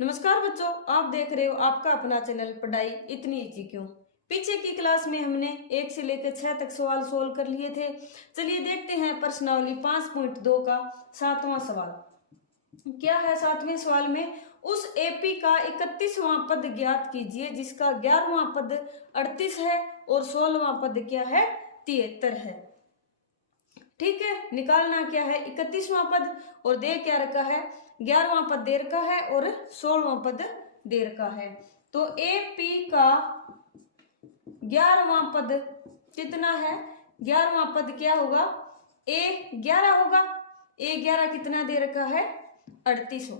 नमस्कार बच्चों, आप देख रहे हो आपका अपना चैनल पढ़ाई इतनी इजी क्यों। पीछे की क्लास में हमने 1 से लेकर 6 तक सवाल सोल्व कर लिए थे। चलिए देखते हैं प्रश्नावली 5.2 का 7वां सवाल। क्या है 7वें सवाल में, उस एपी का 31वां पद ज्ञात कीजिए जिसका 11वां पद 38 है और 16वां पद क्या है 73 है। ठीक है, निकालना क्या है 31वां पद और दे क्या रखा है 11वां पद दे रखा है और 16वां पद दे रखा है। तो एपी का 11वां पद कितना है, 11वां पद क्या होगा A11 होगा। A11 कितना दे रखा है 38 हो।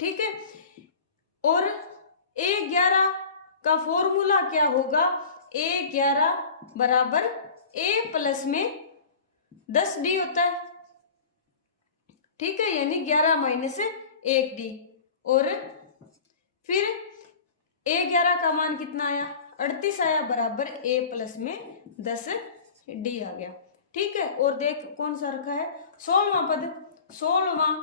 ठीक है, और A11 का फॉर्मूला क्या होगा, A11 बराबर A प्लस में 10D होता है। ठीक है, यानी 11 माइनस 1D। और फिर A11 का मान कितना आया 38 आया, बराबर A प्लस में 10D आ गया। ठीक है, और देख कौन सा रखा है 16वां पद, 16वां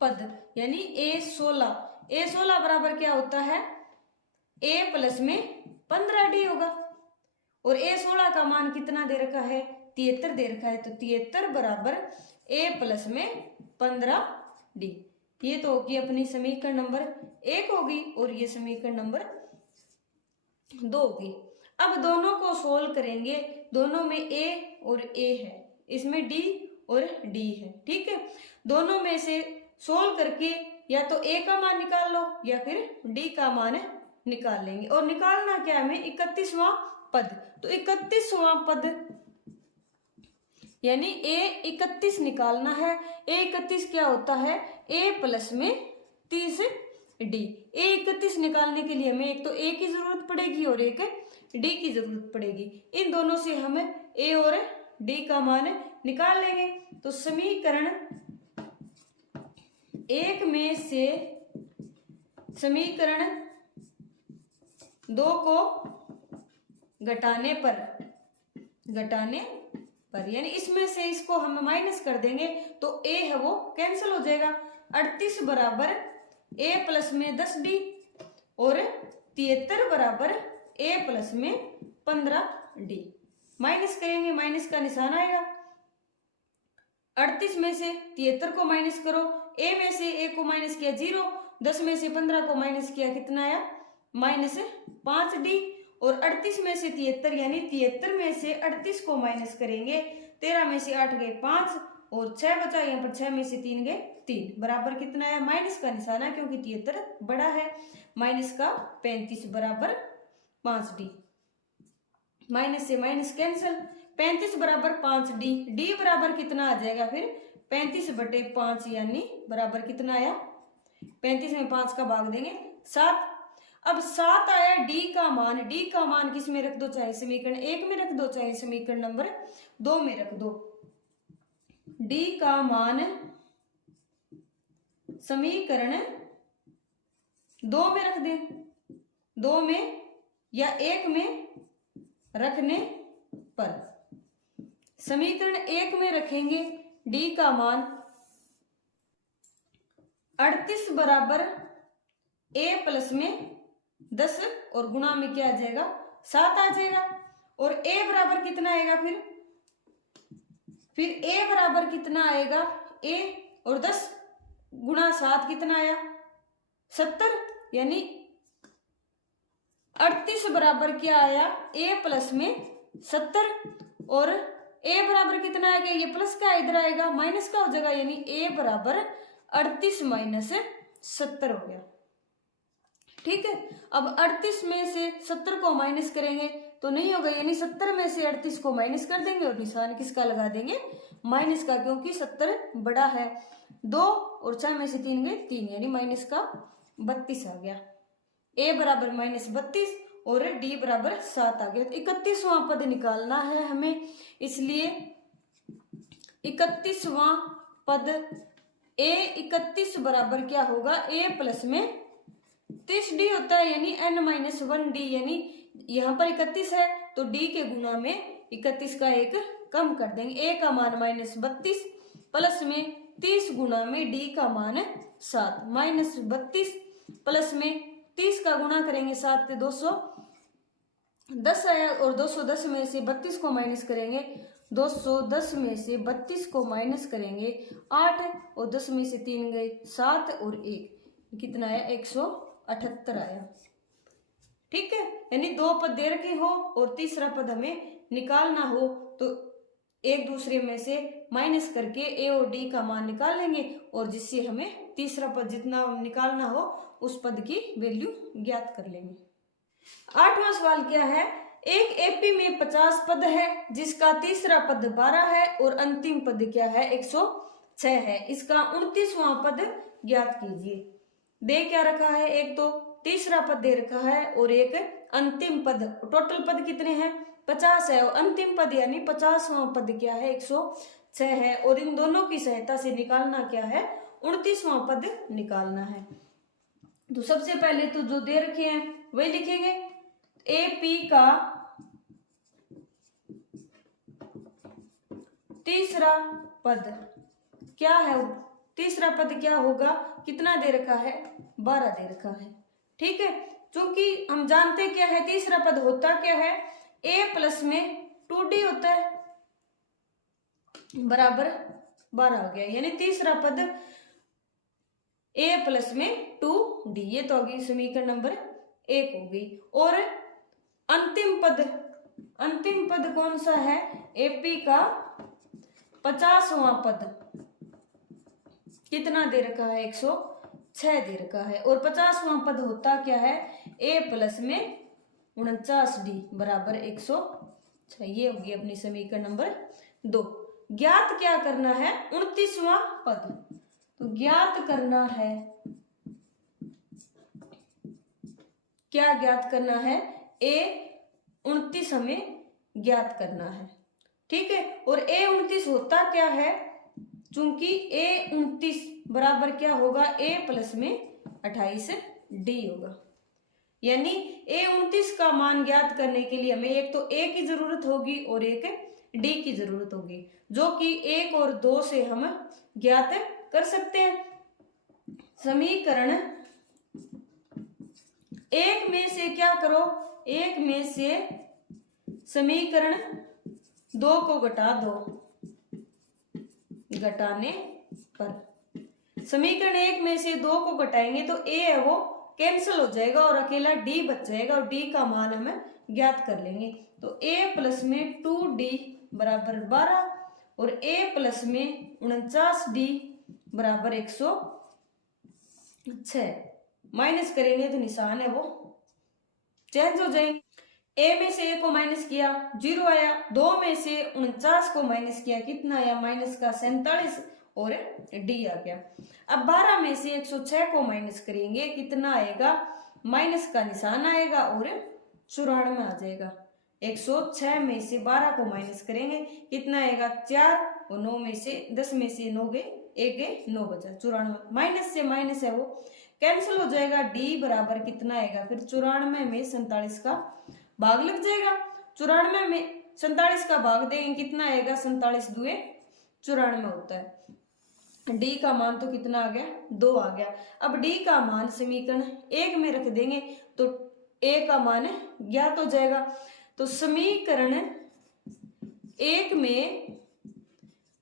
पद यानी A16 बराबर क्या होता है A प्लस में 15D होगा। और A16 का मान कितना दे रखा है 73 दे रखा है, तो 73 बराबर A प्लस में 15D। ये तो होगी अपनी समीकरण नंबर 1 होगी और ये समीकरण नंबर 2 होगी। अब दोनों को सोल्व करेंगे, दोनों में A और A है, इसमें D और D है। ठीक है, दोनों में से सोल्व करके या तो A का मान निकाल लो या फिर D का मान निकाल लेंगे। और निकालना क्या है हमें 31वां पद, तो 31वां पद यानी A31 निकालना है। A31 क्या होता है A प्लस में 30D। A31 निकालने के लिए हमें एक तो A की जरूरत पड़ेगी और एक D की जरूरत पड़ेगी। इन दोनों से हम A और D का मान निकाल लेंगे। तो समीकरण 1 में से समीकरण 2 को घटाने पर यानी इसमें से इसको हम माइनस कर देंगे तो A है वो कैंसिल हो जाएगा। 38 बराबर A प्लस में 10D और 73 बराबर A प्लस में 15D। माइनस करेंगे, माइनस का निशान आएगा। 38 में से 73 को माइनस करो, A में से A को माइनस किया 0, 10 में से 15 को माइनस किया कितना आया -5D। और 38 में से 73 यानी 73 में से 38 को माइनस करेंगे, 13 में से 8 गए 5 और 6 बचा, यहाँ पर 6 में से 3 गए 3, बराबर कितना है माइनस का निशान है क्योंकि 73 बड़ा है, माइनस का 35 बराबर 5D। माइनस से माइनस कैंसिल, 35 बराबर 5D। D बराबर कितना आ जाएगा फिर 35/5 यानी बराबर कितना आया 35 में 5 का भाग देंगे 7। अब 7 आया D का मान, D का मान किस में रख दो, चाहे समीकरण 1 में रख दो चाहे समीकरण नंबर 2 में रख दो। D का मान समीकरण 2 में रख दे, 2 में या 1 में रखने पर समीकरण 1 में रखेंगे D का मान 38 बराबर A प्लस में 10 और गुणा में क्या आ जाएगा 7 आ जाएगा। और A बराबर कितना आएगा फिर A बराबर कितना आएगा A और 10 गुणा 7 कितना आया 70, यानी 38 बराबर क्या आया A प्लस में 70 और A बराबर कितना आएगा, ये प्लस का इधर आएगा माइनस का हो जाएगा, यानी A बराबर 38 माइनस 70 हो गया। ठीक है, अब 38 में से 70 को माइनस करेंगे तो नहीं होगा, यानी 70 में से 38 को माइनस कर देंगे और निशान किसका लगा देंगे माइनस का, क्योंकि 70 बड़ा है। 2 और 4 में से 3 गए 3, यानी माइनस का 32 आ गया। A बराबर -32 और D बराबर 7 आ गया। तो 31वां पद निकालना है हमें, इसलिए 31वां पद A31 बराबर क्या होगा A प्लस में 30D होता है, यानी n-1D, यानी यहाँ पर 31 है तो D के गुना में 31 का 1 कम कर देंगे। A का मान -32 प्लस में 30 गुना में D का मान 7 माइनस 32 प्लस में 30 का गुणा करेंगे 7 से 210 आया और 210 में से 32 को माइनस करेंगे 210 में से 32 को माइनस करेंगे 8 और 10 में से 3 गए 7 और 1 कितना आया 178 आया। ठीक है, यानी दो पद दे रखे हो और तीसरा पद हमें निकालना हो तो एक दूसरे में से माइनस करके ए और डी का मान निकाल लेंगे और जिससे हमें तीसरा पद जितना निकालना हो उस पद की वैल्यू ज्ञात कर लेंगे। 8वां सवाल क्या है, एक एपी में 50 पद है जिसका तीसरा पद 12 है और अंतिम पद क्या है 106 है, इसका 29वां पद ज्ञात कीजिए। दे क्या रखा है, एक तो तीसरा पद दे रखा है और एक अंतिम पद, टोटल पद कितने हैं 50 है और अंतिम पद यानी 50वां पद क्या है 106 है और इन दोनों की सहायता से निकालना क्या है 29वां पद निकालना है। तो सबसे पहले तो जो दे रखे हैं वही लिखेंगे। एपी का तीसरा पद क्या है, तीसरा पद क्या होगा, कितना दे रखा है 12 दे रखा है। ठीक है, क्योंकि हम जानते क्या है तीसरा पद होता क्या है a प्लस में 2d होता है बराबर 12 हो गया, यानी तीसरा पद a प्लस में 2d, ये तो होगी समीकरण नंबर 1 होगी। और अंतिम पद कौन सा है, एपी का 50वां पद कितना दे रखा है 106 दे रखा है और 50वां पद होता क्या है a प्लस में 49d बराबर 106, ये होगी अपनी समीकरण नंबर 2। ज्ञात क्या करना है 29वां पद, तो ज्ञात करना है, क्या ज्ञात करना है a29 हमें ज्ञात करना है। ठीक है, और a29 होता क्या है, चूंकि a29 बराबर क्या होगा a प्लस में 28d होगा, यानी a29 का मान ज्ञात करने के लिए हमें एक तो a की जरूरत होगी और एक d की जरूरत होगी, जो कि 1 और 2 से हम ज्ञात कर सकते हैं। समीकरण 1 में से क्या करो, 1 में से समीकरण 2 को घटा दो, घटाने पर समीकरण 1 में से 2 को घटाएंगे तो a है वो कैंसिल हो जाएगा और अकेला d बच जाएगा और d का मान हम ज्ञात कर लेंगे। तो a प्लस में 2d बराबर 12 और a प्लस में 49d बराबर 106, माइनस करेंगे तो निशान है वो चेंज हो जाएंगे। a में से a को माइनस किया 0 आया, 2 में से 49 को माइनस किया कितना आया माइनस का 47 और d आ गया। अब 12 में से 106 को माइनस करेंगे कितना आएगा, माइनस का निशान आएगा और 94 आ जाएगा। 106 में से 12 को माइनस करेंगे कितना आएगा 4 और 9 में से 10 में से 9 गए 1 गए 9 बचा 94, माइनस से माइनस है वो कैंसिल हो जाएगा। d बराबर कितना आएगा, फिर 94 में 47 का भाग लग जाएगा, 94 में 47 का भाग देंगे कितना आएगा 47 दुए 94 होता है। d का मान तो कितना आ गया 2 आ गया। अब d का मान समीकरण 1 में रख देंगे तो a का मान ज्ञात हो जाएगा। तो समीकरण 1 में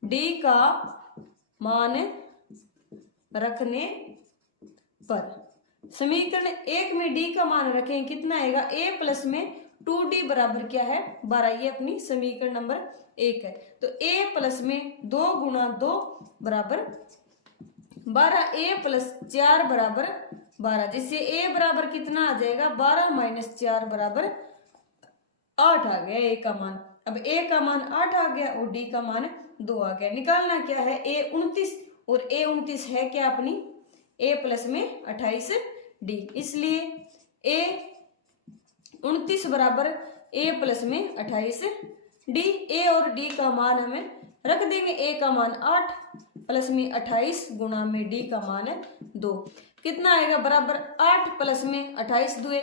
d का मान रखने पर, समीकरण 1 में d का मान रखें कितना आएगा a प्लस में 2d बराबर क्या है 12, ये अपनी समीकरण नंबर 1 है। तो a प्लस में 2 गुणा 2 बराबर 12, a प्लस 4 बराबर 12, जिससे a बराबर कितना आ जाएगा 12 माइनस 4 बराबर 8 आ गया a का मान। अब a का मान 8 आ गया और d का मान 2 आ गया। निकालना क्या है a29 और a29 है क्या अपनी a प्लस में 28d, इसलिए a29 बराबर a प्लस में 28d। a और d का मान हमें रख देंगे, a का मान 8 प्लस में 28 गुणा में d का मान है 2, कितना आएगा बराबर 8 प्लस में 28 दुए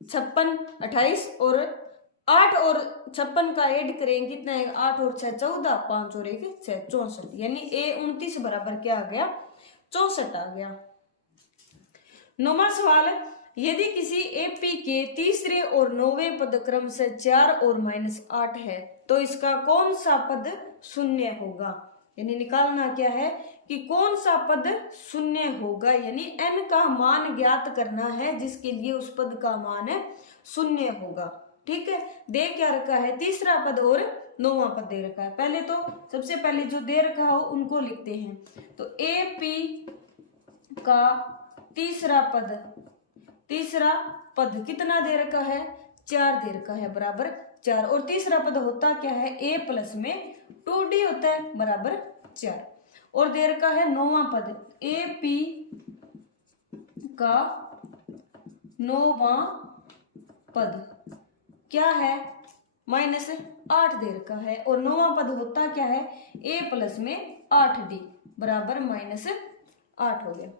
56, 28 और 8 और 56 का ऐड करेंगे कितना आएगा 8 और 6 14, 5 और 1 6 64, यानी a29 बराबर क्या आ गया 64 आ गया। 9वां सवाल, यदि किसी एपी के तीसरे और 9वें पद क्रम से 4 और -8 है तो इसका कौन सा पद शून्य होगा। यानी निकालना क्या है कि कौन सा पद शून्य होगा, यानी n का मान ज्ञात करना है जिसके लिए उस पद का मान शून्य होगा। ठीक है, दे क्या रखा है, तीसरा पद और 9वां पद दे रखा है। पहले तो सबसे पहले जो दे रखा हो उनको लिखते हैं। तो एपी का तीसरा पद कितना दे रखा है, 4 दे रखा है, बराबर 4। और तीसरा पद होता क्या है, a प्लस में 2d होता है, बराबर 4। और दे रखा है 9वां पद, AP का 9वां पद क्या है, -8 दे रखा है। और 9वां पद होता क्या है, a प्लस में 8d बराबर -8 हो गया।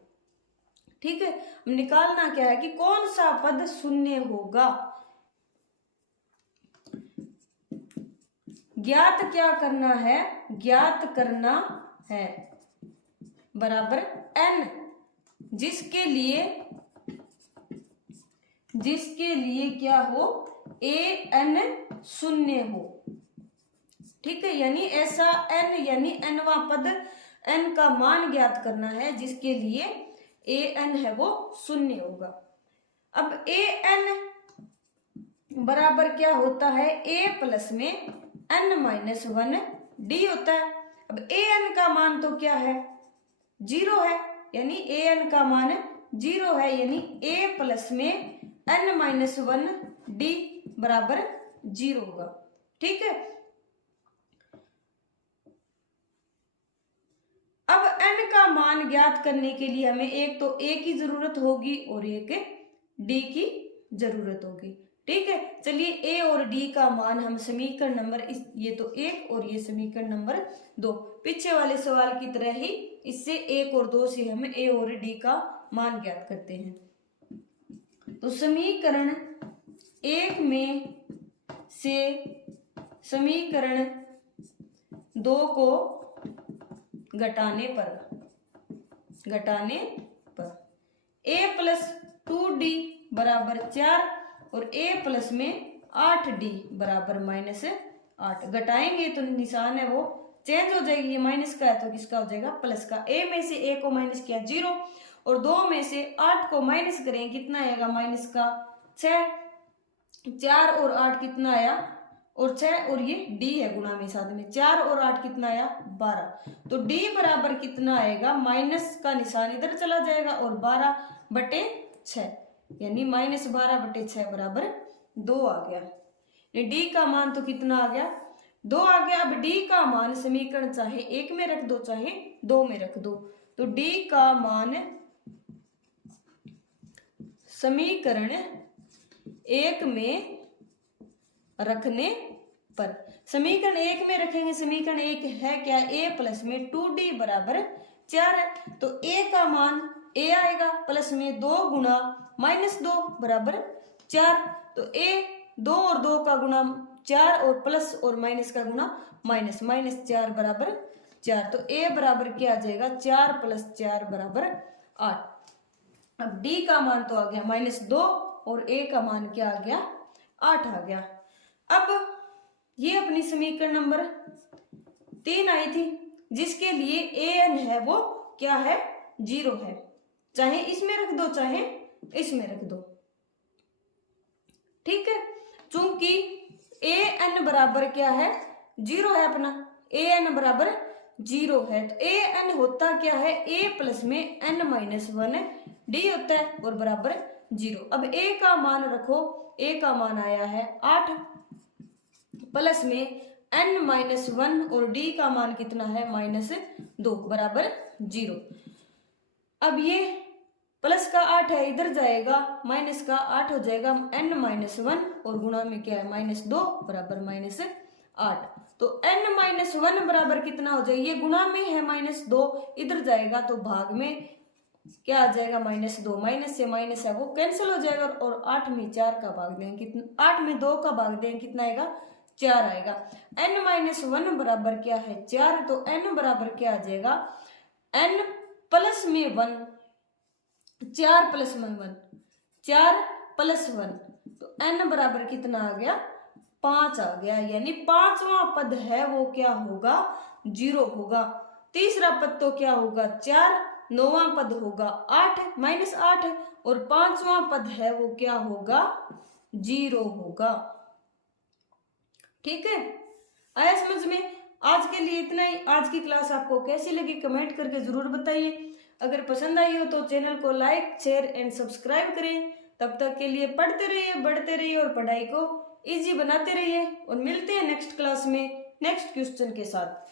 ठीक है, निकालना क्या है कि कौन सा पद शून्य होगा। ज्ञात क्या करना है, ज्ञात करना है बराबर n, जिसके लिए क्या हो, an शून्य हो। ठीक है, यानी ऐसा n यानी nवां पद, n का मान ज्ञात करना है जिसके लिए an है वो शून्य होगा। अब an बराबर क्या होता है, a प्लस में n-1d होता है। अब an का मान तो क्या है, 0 है, यानी an का मान 0 है, यानी a प्लस में n-1d बराबर 0 होगा। ठीक है, अब n का मान ज्ञात करने के लिए हमें एक तो a की जरूरत होगी और एक d की जरूरत होगी। ठीक है, चलिए a और d का मान हम समीकरण नंबर ये तो 1 और ये समीकरण नंबर 2, पीछे वाले सवाल की तरह ही इससे 1 और 2 से हम a और d का मान ज्ञात करते हैं। तो समीकरण 1 में से समीकरण 2 को घटाने पर a प्लस 2d बराबर 4 और a प्लस में 8d बराबर -8। घटाएंगे तो निशान है वो चेंज हो जाएगी, ये माइनस का है तो किसका हो जाएगा, प्लस का। a में से a को माइनस किया 0 और 2 में से 8 को माइनस करें कितना आएगा, माइनस का 6। 4 और 8 कितना आया, और 6 और ये d है गुणा में साथ में, 4 और 8 कितना आया, 12। तो d बराबर कितना आएगा, माइनस का निशान इधर चला जाएगा और 12/6 यानी -12/6 बराबर 2 आ गया। d का मान तो कितना आ गया, 2 आ गया। अब d का मान समीकरण चाहे 1 में रख दो चाहे 2 में रख दो, तो d का मान समीकरण 1 में रखने पर, समीकरण 1 में रखेंगे, समीकरण 1 है क्या, a प्लस में 2d बराबर 4 है। तो a का मान a आएगा प्लस में 2 गुणा -2 बराबर 4। तो a 2 और 2 का गुणा 4 और प्लस और माइनस का गुणा माइनस, -4 बराबर 4। तो a बराबर क्या आ जाएगा, 4 + 4 बराबर 8। अब d का मान तो आ गया -2 और a का मान क्या आ गया, 8 आ गया। अब ये अपनी समीकरण नंबर 3 आई थी जिसके लिए an है वो क्या है, 0 है। चाहे इसमें रख दो चाहे इसमें रख दो। ठीक है, चूंकि an बराबर क्या है, 0 है अपना, an बराबर 0 है। तो an होता क्या है, a प्लस में n-1d होता है और बराबर 0। अब a का मान रखो, a का मान आया है 8 प्लस में n-1 और d का मान कितना है, -2 बराबर 0। अब ये प्लस का 8 है इधर जाएगा, माइनस का 8 हो जाएगा, n-1 और गुणा में क्या है, -2 बराबर -8। तो n-1 बराबर कितना हो जाएगा, ये गुणा में है -2, इधर जाएगा तो भाग में क्या आ जाएगा, -2। माइनस से माइनस है वो कैंसिल हो जाएगा और 8 में 4 का भाग देंगे कितना, 8 में 2 का भाग देंगे कितना आएगा, 4 आएगा। n-1 बराबर क्या है, 4। तो n बराबर क्या आ जाएगा, n प्लस में 1, 4 प्लस 1 1, 4 प्लस 1, तो n बराबर कितना आ गया 5 आ गया, यानी पांचवा पद है वो क्या होगा 0 होगा। तीसरा पद तो क्या होगा 4, नौवां पद होगा 8 -8 और पांचवा पद है वो क्या होगा 0 होगा। ठीक है, आया समझ में? आज के लिए इतना ही। आज की क्लास आपको कैसी लगी कमेंट करके जरूर बताइए। अगर पसंद आई हो तो चैनल को लाइक शेयर एंड सब्सक्राइब करें। तब तक के लिए पढ़ते रहिए, बढ़ते रहिए और पढ़ाई को इजी बनाते रहिए और मिलते हैं नेक्स्ट क्लास में नेक्स्ट क्वेश्चन के साथ।